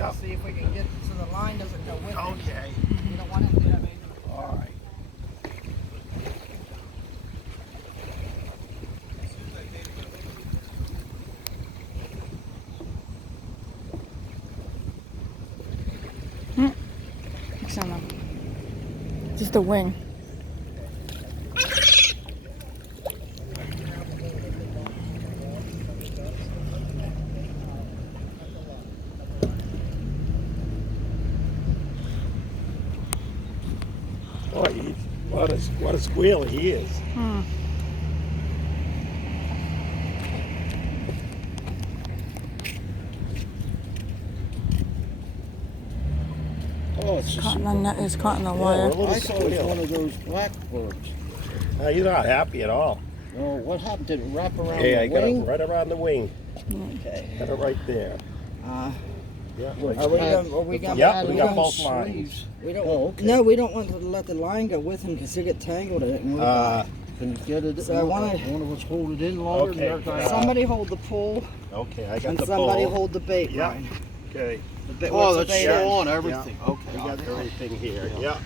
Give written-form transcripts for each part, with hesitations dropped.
We'll see if we can get so the line doesn't go with it. Okay. You don't want him to have anything. All right. Just the wing. Boy, what a squealer he is. Oh, it's just, Caught in the net is caught in the Yeah, wire. a little I thought it was squeal. one of those blackbirds. You're not happy at all. No, what happened? Did it wrap around Yeah, I the got it wing? right around the wing. Okay. Got it right there. Yeah. Well, Are we gonna? Yep, we got Long both sleeves. lines. We don't. Oh, okay. No, we don't want to let the line go with him because he'll get tangled in it. And we'll die. Can you get it? So I wanna- one of us hold it in longer. Okay, than the other guy? Somebody hold the pole Okay, I got and the somebody pole. hold the bait Yep. line. Okay. Oh, what's the that's bait still end? on everything. Okay. We got everything here. Yeah.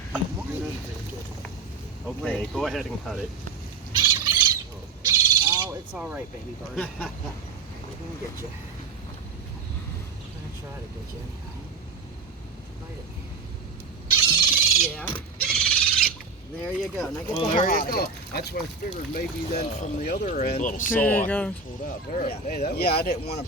Okay, go ahead and cut it. Oh, it's all right, baby bird. We're gonna get you. We're gonna try to get you. Bite it. Yeah. There you go. Now get Well, the there hell you out of go. here. That's what I figured. Maybe then from the other end. A little Pulled sore. out. There. Yeah. Hey, that was Yeah, I didn't want to